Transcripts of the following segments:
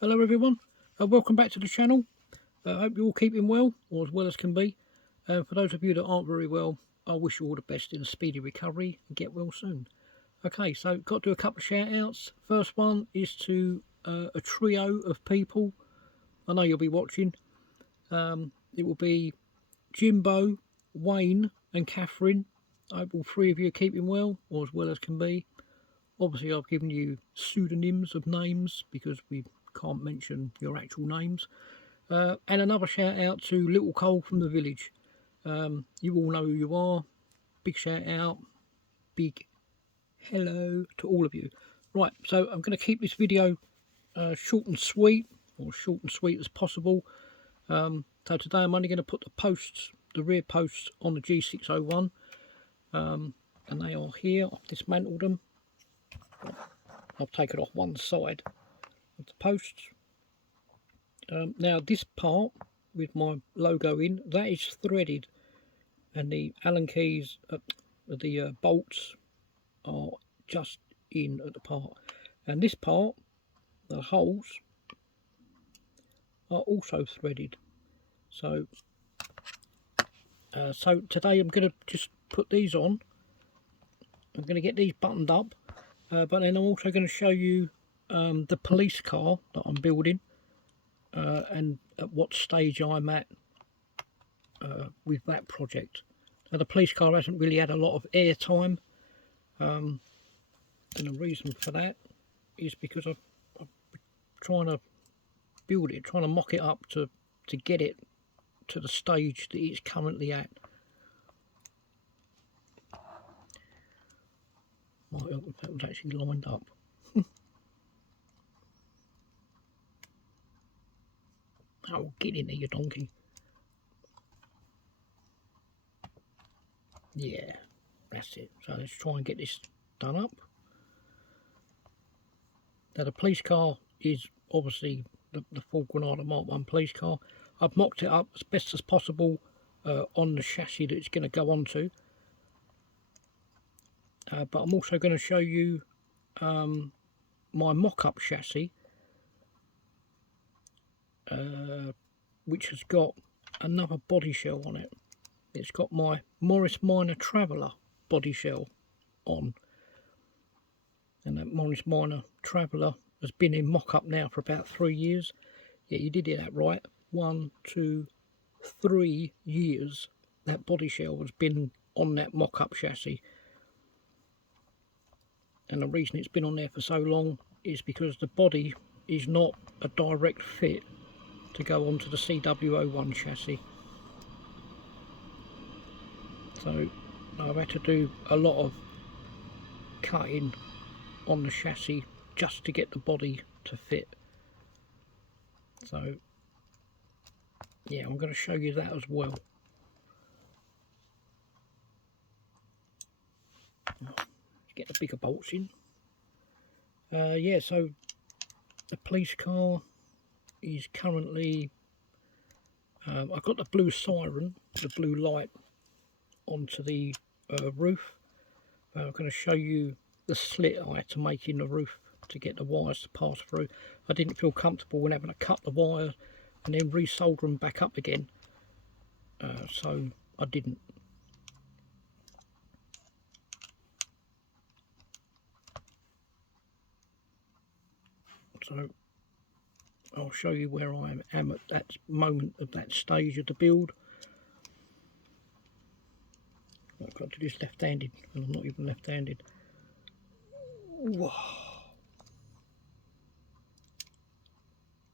Hello everyone, welcome back to the channel. I hope you're all keeping well, or as well as can be. For those of you that aren't very well, I wish you all the best in a speedy recovery and get well soon. Okay, so got to do a couple of shout outs. First one is to a trio of people. I know you'll be watching. It will be Jimbo, Wayne and Catherine. I hope all three of you are keeping well, or as well as can be. Obviously I've given you pseudonyms of names because we can't mention your actual names. And another shout out to Little Cole from the village. You all know who you are. Big shout out, big hello to all of you. Right, so I'm going to keep this video short and sweet, or short and sweet as possible. So today I'm only going to put the posts, the rear posts, on the G6-01, and they are here. I've dismantled them. I've taken off one side of the posts. Now this part with my logo in, that is threaded, and the Allen keys, the bolts are just in at the part, and this part, the holes, are also threaded. So so today I'm going to just put these on. I'm going to get these buttoned up, but then I'm also going to show you the police car that I'm building, and at what stage I'm at with that project. So the police car hasn't really had a lot of air time, and the reason for that is because I'm trying to build it, trying to mock it up to get it to the stage that it's currently at. Might help if that was actually lined up. Oh, get in there, you donkey. Yeah, that's it. So let's try and get this done up. Now the police car is obviously the full Granada Mark 1 police car. I've mocked it up as best as possible on the chassis that it's going to go onto. But I'm also going to show you my mock-up chassis, which has got another body shell on it. It's got my Morris Minor Traveller body shell on, and that Morris Minor Traveller has been in mock-up now for about 3 years. Yeah, you did hear that right. 1, 2, 3 years that body shell has been on that mock-up chassis. And the reason it's been on there for so long is because the body is not a direct fit to go onto the CW-01 chassis. So I've had to do a lot of cutting on the chassis just to get the body to fit. So yeah, I'm going to show you that as well. Let's get the bigger bolts in. Yeah, so the police car is currently, I've got the blue siren, the blue light, onto the roof. I'm going to show you the slit I had to make in the roof to get the wires to pass through. I didn't feel comfortable when having to cut the wire and then resolder them back up again, so I didn't. So I'll show you where I am at that moment of that stage of the build. I've got to do this left-handed, and I'm not even left-handed.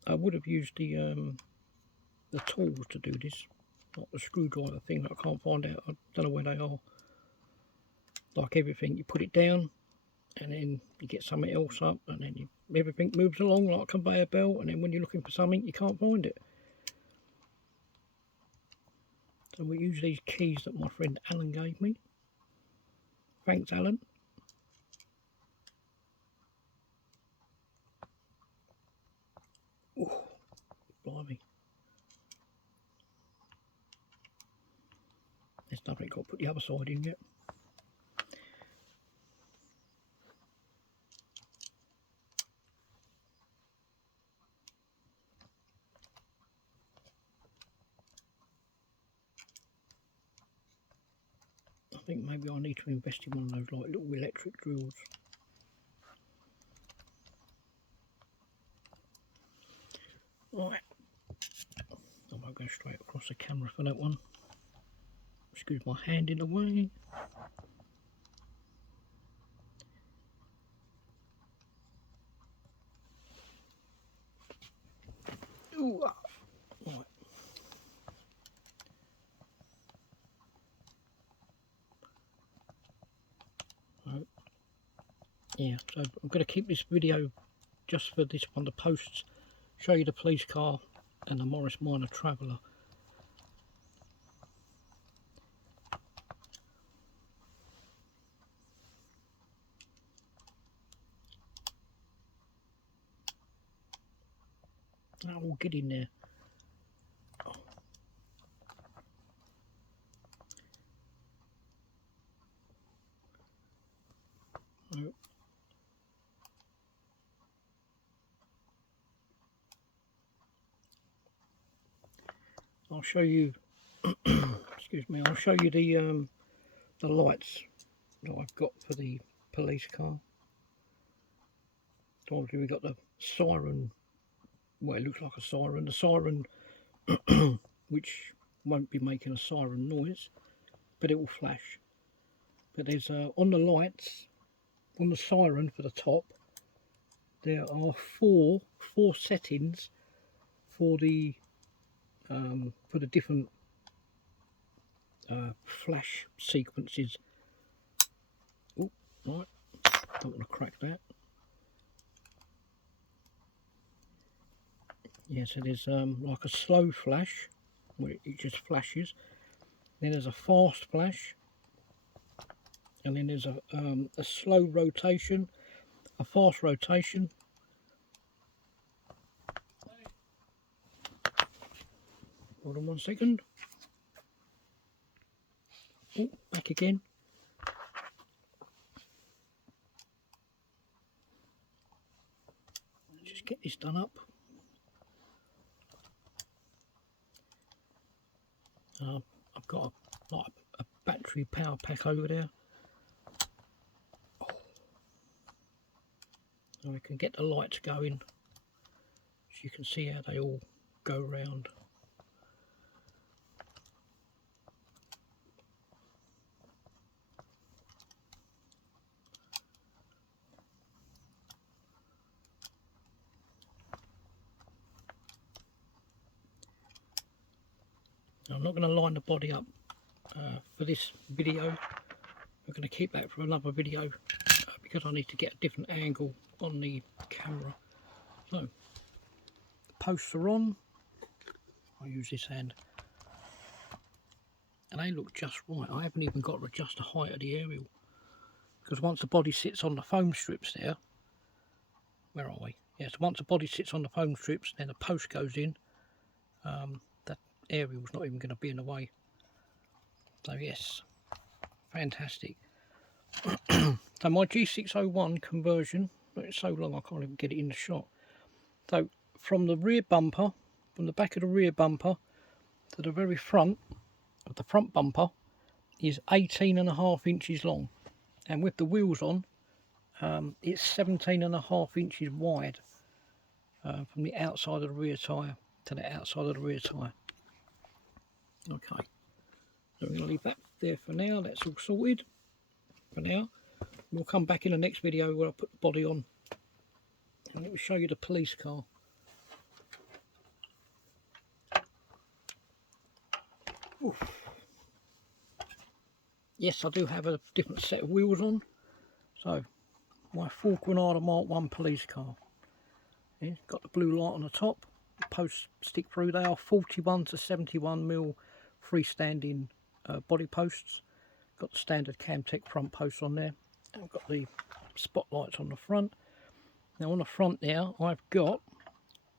I would have used the tools to do this, not the screwdriver thing that I can't find out. I don't know where they are. Like everything, you put it down and then you get something else up, and then everything moves along like a conveyor belt, and then when you're looking for something you can't find it. So we use these keys that my friend Alan gave me. Thanks, Alan. Oh, blimey. There's nothing got to put the other side in yet. think maybe I need to invest in one of those like little electric drills. Right, I won't go straight across the camera for that one. Excuse my hand in the way. Ooh, right. So, yeah, so I'm going to keep this video just for this one, the posts, show you the police car and the Morris Minor Traveller. Oh, we'll get in there. Oh. I'll show you. Excuse me. I'll show you the lights that I've got for the police car. So obviously we've got the siren. Well, it looks like a siren. The siren, which won't be making a siren noise, but it will flash. But there's on the lights, on the siren for the top, there are four settings for the different flash sequences. Oh, right, don't want to crack that. Yeah, so there's like a slow flash where it just flashes. Then there's a fast flash, and then there's a slow rotation, a fast rotation. Hold on 1 second. Oh, back again. Just get this done up. I've got a battery power pack over there. So we can get the lights going, so you can see how they all go round. Now, I'm not going to line the body up for this video. I'm going to keep that for another video because I need to get a different angle on the camera. So, the posts are on. I'll use this hand. And they look just right. I haven't even got to adjust the height of the aerial. Because once the body sits on the foam strips there, where are we? Yes, once the body sits on the foam strips, then the post goes in. That aerial's not even going to be in the way. So yes, fantastic. So my G6-01 conversion, it's so long I can't even get it in the shot. So from the rear bumper, from the back of the rear bumper to the very front of the front bumper is 18.5 inches long, and with the wheels on, it's 17.5 inches wide from the outside of the rear tyre to the outside of the rear tyre. Okay, so we're going to leave that there for now. That's all sorted for now. We'll come back in the next video where I put the body on and let me show you the police car. Oof. Yes, I do have a different set of wheels on. So my full Granada Mark 1 police car. Yeah, got the blue light on the top. The posts stick through. They are 41 to 71mm freestanding body posts. Got the standard Camtech front posts on there. I've got the spotlights on the front. Now on the front there, I've got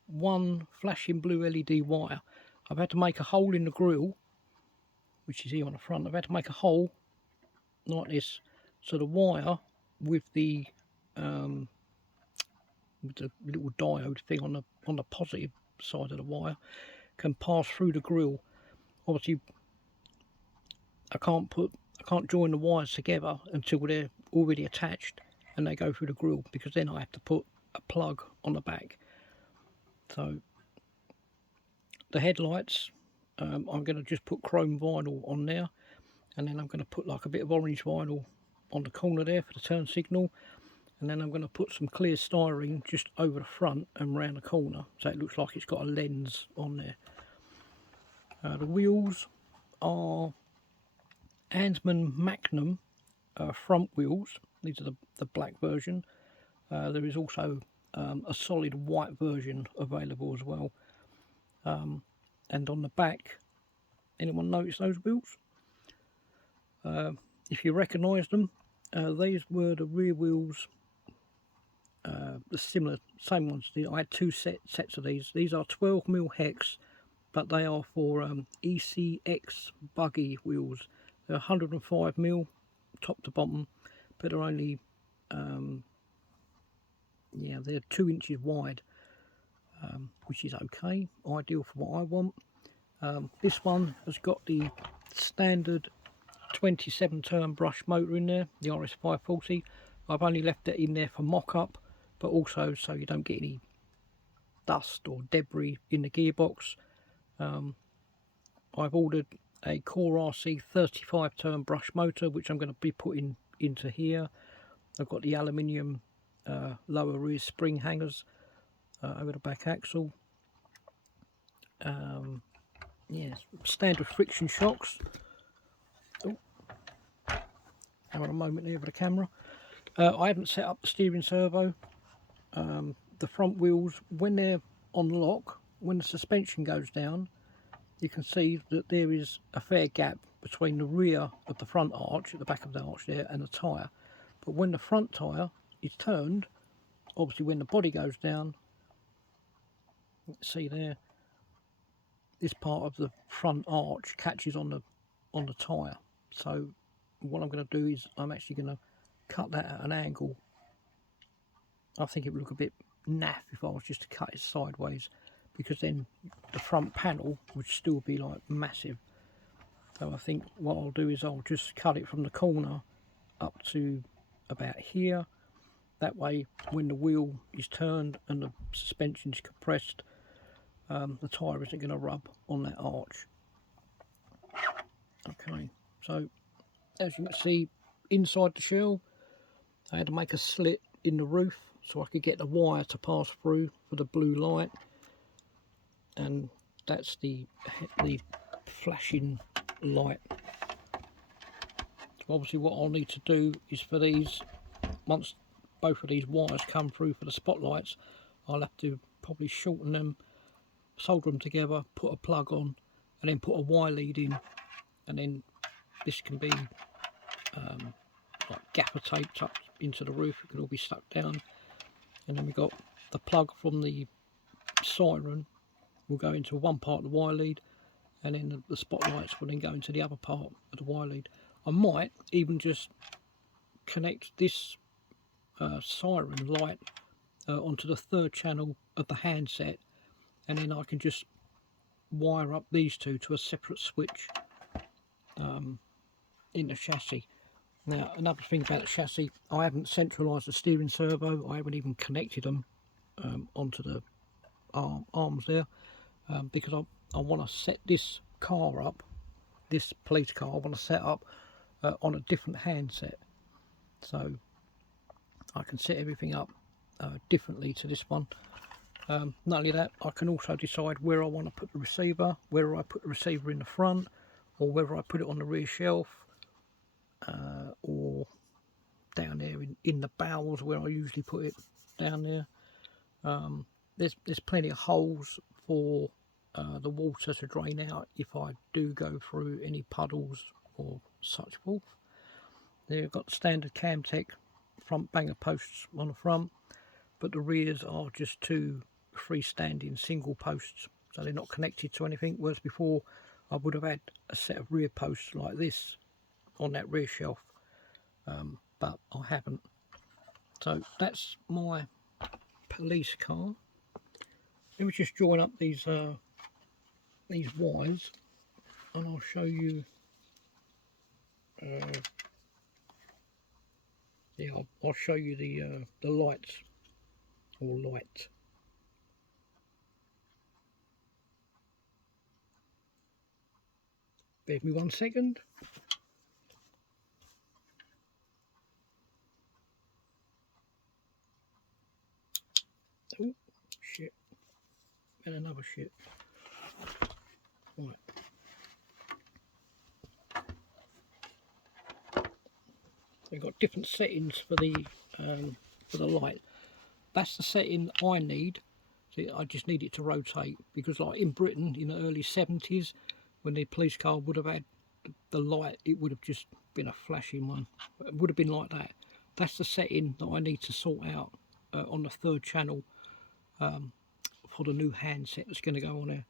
one flashing blue LED wire. I've had to make a hole in the grille, which is here on the front. I've had to make a hole like this, so the wire with the little diode thing on the positive side of the wire can pass through the grille. Obviously, I can't put I can't join the wires together until they're already attached and they go through the grill, because then I have to put a plug on the back. So the headlights, I'm going to just put chrome vinyl on there, and then I'm going to put like a bit of orange vinyl on the corner there for the turn signal, and then I'm going to put some clear styrene just over the front and round the corner, so it looks like it's got a lens on there. The wheels are Ansman Magnum front wheels. These are the black version. There is also a solid white version available as well. And on the back, anyone notice those wheels? If you recognise them, these were the rear wheels, the same ones. I had two sets of these. These are 12mm hex, but they are for ECX buggy wheels. They're 105mm top to bottom, but they're only yeah, they're 2 inches wide, which is okay, ideal for what I want. This one has got the standard 27 turn brush motor in there, the RS540. I've only left it in there for mock-up, but also so you don't get any dust or debris in the gearbox. I've ordered a Core RC 35 turn brush motor, which I'm going to be putting into here. I've got the aluminium lower rear spring hangers over the back axle. Yeah, standard friction shocks. Oh, hang on a moment there with the camera. I haven't set up the steering servo. The front wheels, when they're on lock, when the suspension goes down, you can see that there is a fair gap between the rear of the front arch, at the back of the arch there, and the tyre. But when the front tyre is turned, obviously when the body goes down, you can see there, this part of the front arch catches on the tyre. So what I'm going to do is I'm actually going to cut that at an angle. I think it would look a bit naff if I was just to cut it sideways, because then the front panel would still be like massive. So I think what I'll do is I'll just cut it from the corner up to about here. That way when the wheel is turned and the suspension is compressed, the tyre isn't going to rub on that arch. Okay, so as you can see, inside the shell I had to make a slit in the roof so I could get the wire to pass through for the blue light, and that's the flashing light. So obviously what I'll need to do is for these, once both of these wires come through for the spotlights, I'll have to probably shorten them, solder them together, put a plug on, and then put a wire lead in, and then this can be like gaffer taped up into the roof. It can all be stuck down, and then we've got the plug from the siren will go into one part of the wire lead, and then the spotlights will then go into the other part of the wire lead. I might even just connect this siren light onto the third channel of the handset, and then I can just wire up these two to a separate switch in the chassis. Now another thing about the chassis, I haven't centralised the steering servo. I haven't even connected them onto the arms there, because I want to set this car up, this police car I want to set up on a different handset, so I can set everything up differently to this one. Not only that, I can also decide where I want to put the receiver, whether I put the receiver in the front or whether I put it on the rear shelf, or down there in the bowels where I usually put it down there. There's plenty of holes for the water to drain out if I do go through any puddles or such forth. They've got standard Camtech front banger posts on the front, but the rears are just two freestanding single posts, so they're not connected to anything, whereas before I would have had a set of rear posts like this on that rear shelf, but I haven't. So that's my police car. Let me just join up these wires and I'll show you Yeah, I'll show you the lights, or light. Bear with me 1 second. Oh, shit. And another shit. Right. We've got different settings for the light. That's the setting I need. See, I just need it to rotate, because like in Britain in the early 70s, when the police car would have had the light, it would have just been a flashing one. It would have been like that. That's the setting that I need to sort out on the 3rd channel for the new handset that's going to go on there.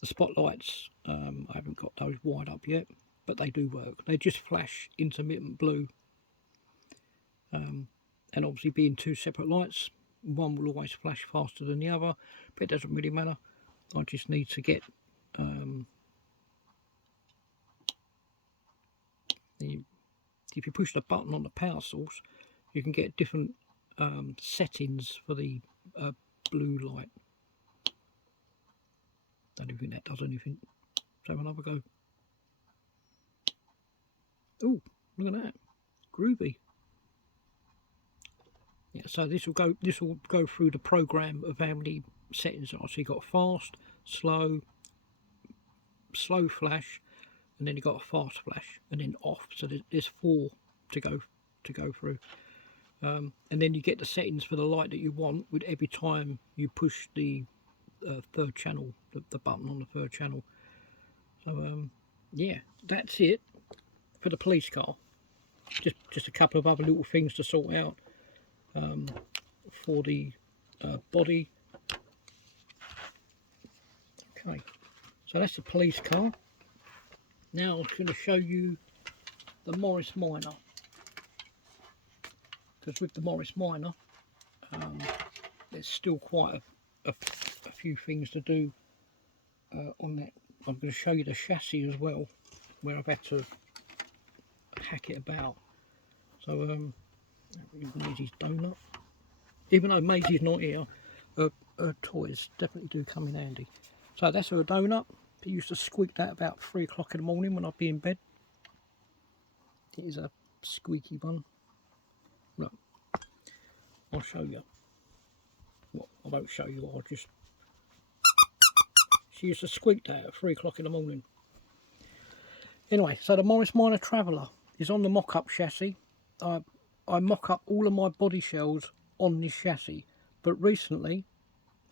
The spotlights, I haven't got those wired up yet, but they do work. They just flash intermittent blue. And obviously being 2 separate lights, one will always flash faster than the other, but it doesn't really matter. I just need to get if you push the button on the power source, you can get different settings for the blue light. Don't even think that does anything. Let's have another go. Oh, look at that, groovy. Yeah, so this will go through the program of how many settings are. So you got fast, slow flash, and then you got a fast flash, and then off. So there's 4 to go through, and then you get the settings for the light that you want with every time you push the 3rd channel, the button on the 3rd channel. So yeah, that's it for the police car. Just a couple of other little things to sort out for the body. Okay, so that's the police car. Now I'm going to show you the Morris Minor, because with the Morris Minor there's still quite a few things to do on that. I'm going to show you the chassis as well, where I've had to hack it about. So Maisie's donut, even though Maisie's not here, her toys definitely do come in handy. So that's her donut. I used to squeak that about 3 o'clock in the morning when I'd be in bed. It is a squeaky one. Look, I'll show you. Well, I won't show you, I'll just... She used to squeak that at 3 o'clock in the morning. Anyway, so the Morris Minor Traveller is on the mock-up chassis. I mock up all of my body shells on this chassis, but recently,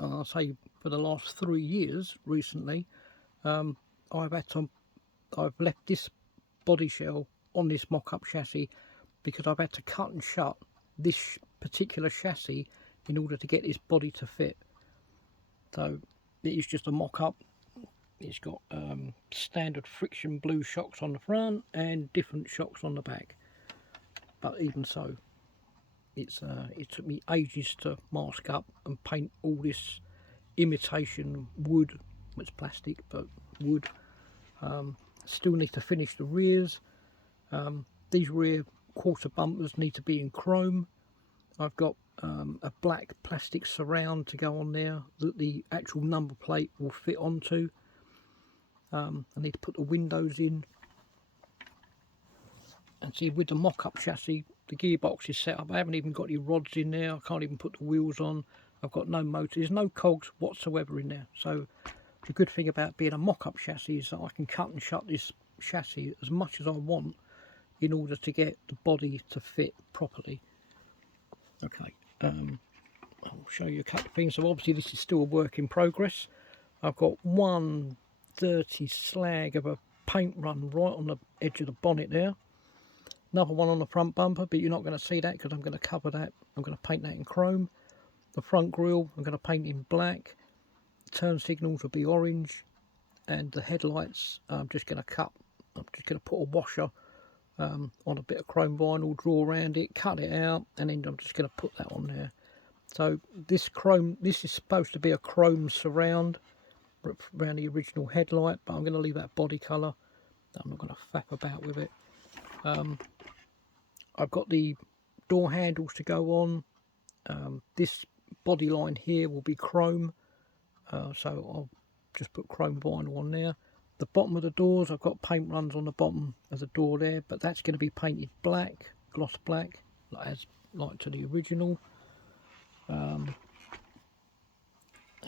I'll say for the last 3 years recently, I've left this body shell on this mock-up chassis because I've had to cut and shut this particular chassis in order to get this body to fit. So it is just a mock-up. It's got standard friction blue shocks on the front and different shocks on the back, but even so, it took me ages to mask up and paint all this imitation wood. It's plastic, but wood. Still need to finish the rears. These rear quarter bumpers need to be in chrome. I've got a black plastic surround to go on there that the actual number plate will fit onto. I need to put the windows in. And see, with the mock-up chassis, the gearbox is set up. I haven't even got any rods in there. I can't even put the wheels on. I've got no motor. There's no cogs whatsoever in there. So the good thing about being a mock-up chassis is that I can cut and shut this chassis as much as I want in order to get the body to fit properly. Okay, I'll show you a couple of things. So obviously this is still a work in progress. I've got one dirty slag of a paint run right on the edge of the bonnet there. Another one on the front bumper, but you're not going to see that because I'm going to cover that. I'm going to paint that in chrome. The front grille I'm going to paint in black. The turn signals will be orange, and the headlights I'm just going to cut. I'm just going to put a washer on a bit of chrome vinyl, draw around it, cut it out, and then I'm just going to put that on there. So this is supposed to be a chrome surround around the original headlight, but I'm going to leave that body colour. I'm not going to faff about with it. I've got the door handles to go on. This body line here will be chrome, so I'll just put chrome vinyl on there. The bottom of the doors, I've got paint runs on the bottom of the door there, but that's going to be painted black, gloss black, like to the original. And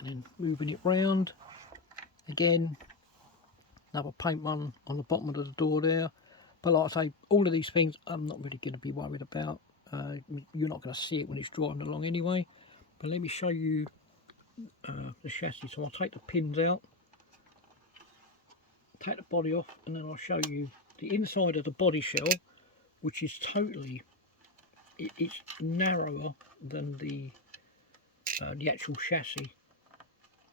then moving it round, again, another paint run on the bottom of the door there. But like I say, all of these things I'm not really going to be worried about. You're not going to see it when it's driving along anyway. But let me show you the chassis. So I'll take the pins out, take the body off, and then I'll show you the inside of the body shell, which is totally, it's narrower than the actual chassis,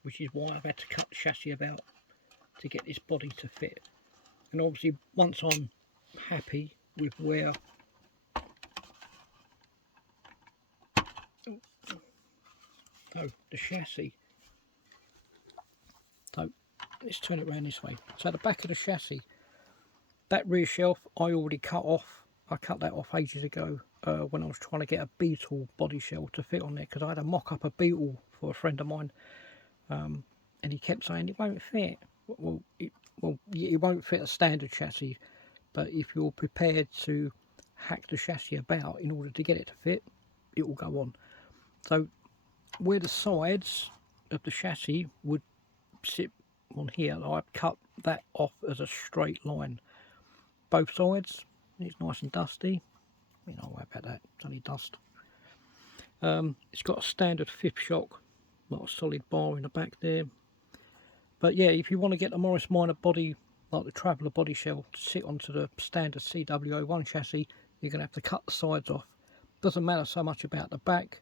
which is why I've had to cut the chassis about to get this body to fit. And obviously once I'm happy with where the chassis, so let's turn it around this way. So the back of the chassis, that rear shelf I already cut off. I cut that off ages ago when I was trying to get a Beetle body shell to fit on there, because I had to mock up a Beetle for a friend of mine, and he kept saying it won't fit. Well, it won't fit a standard chassis, but if you're prepared to hack the chassis about in order to get it to fit, it will go on. So where the sides of the chassis would sit on here, I've cut that off as a straight line. Both sides, it's nice and dusty. You know, worry about that, it's only dust. It's got a standard fifth shock, not a solid bar in the back there. But yeah, if you want to get the Morris Minor body, like the Traveller body shell, to sit onto the standard CW01 chassis, you're going to have to cut the sides off. Doesn't matter so much about the back.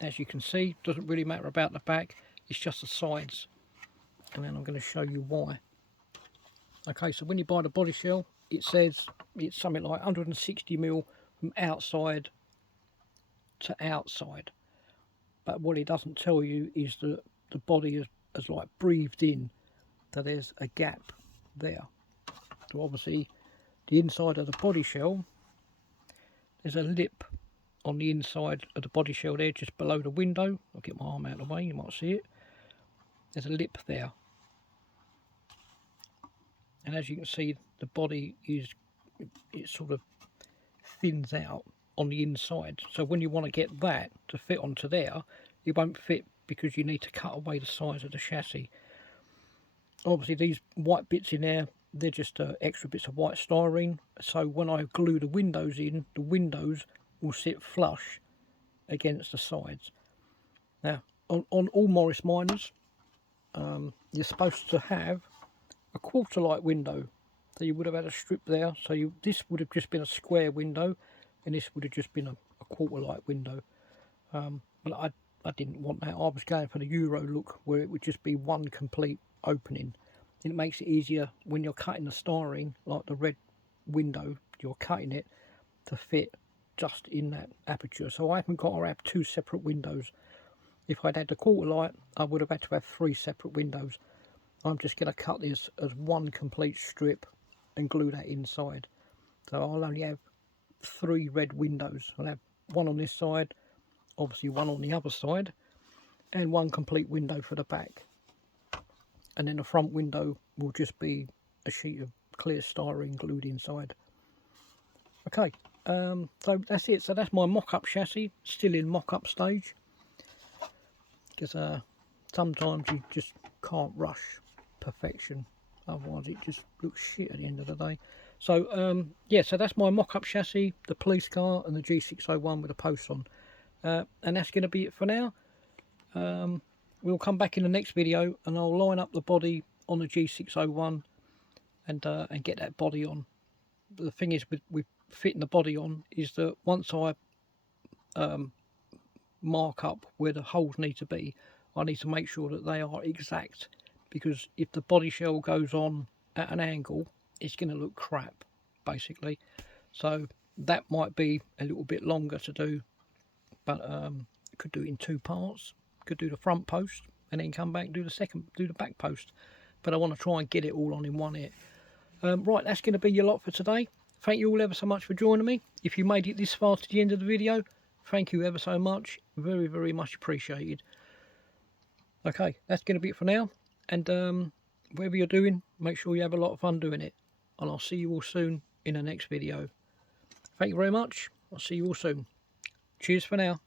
As you can see, doesn't really matter about the back, it's just the sides. And then I'm going to show you why. Okay, so when you buy the body shell, it says it's something like 160mm from outside to outside. But what it doesn't tell you is that the body has like breathed in, so there's a gap there. So obviously the inside of the body shell, there's a lip on the inside of the body shell there, just below the window. I'll get my arm out of the way, you might see it. There's a lip there. And as you can see, the body it sort of thins out on the inside. So when you want to get that to fit onto there, it won't fit because you need to cut away the size of the chassis. Obviously these white bits in there, they're just extra bits of white styrene. So when I glue the windows in, the windows will sit flush against the sides. Now on all Morris Minors, you're supposed to have a quarter light window. So you would have had a strip there, so this would have just been a square window, and this would have just been a quarter light window. But I didn't want that. I was going for the Euro look, where it would just be one complete opening. And it makes it easier when you're cutting the styrene, like the red window, you're cutting it to fit just in that aperture. So I haven't got to have two separate windows. If I'd had the quarter light, I would have had to have three separate windows. I'm just going to cut this as one complete strip and glue that inside. So I'll only have three red windows. I'll have one on this side, obviously one on the other side, and one complete window for the back. And then the front window will just be a sheet of clear styrene glued inside. Okay, so that's it. So that's my mock-up chassis, still in mock-up stage, because sometimes you just can't rush perfection, otherwise it just looks shit at the end of the day. So yeah, so that's my mock-up chassis, the police car and the G6-01 with the posts on, and that's going to be it for now. We'll come back in the next video and I'll line up the body on the G6-01 and get that body on. The thing is with fitting the body on is that once I mark up where the holes need to be, I need to make sure that they are exact, because if the body shell goes on at an angle, it's going to look crap basically. So that might be a little bit longer to do, but could do it in two parts. Could do the front post and then come back and do the back post, but I want to try and get it all on in one hit. Right, that's going to be your lot for today. Thank you all ever so much for joining me. If you made it this far to the end of the video, thank you ever so much. Very, very much appreciated. Okay, that's going to be it for now. And whatever you're doing, make sure you have a lot of fun doing it. And I'll see you all soon in the next video. Thank you very much. I'll see you all soon. Cheers for now.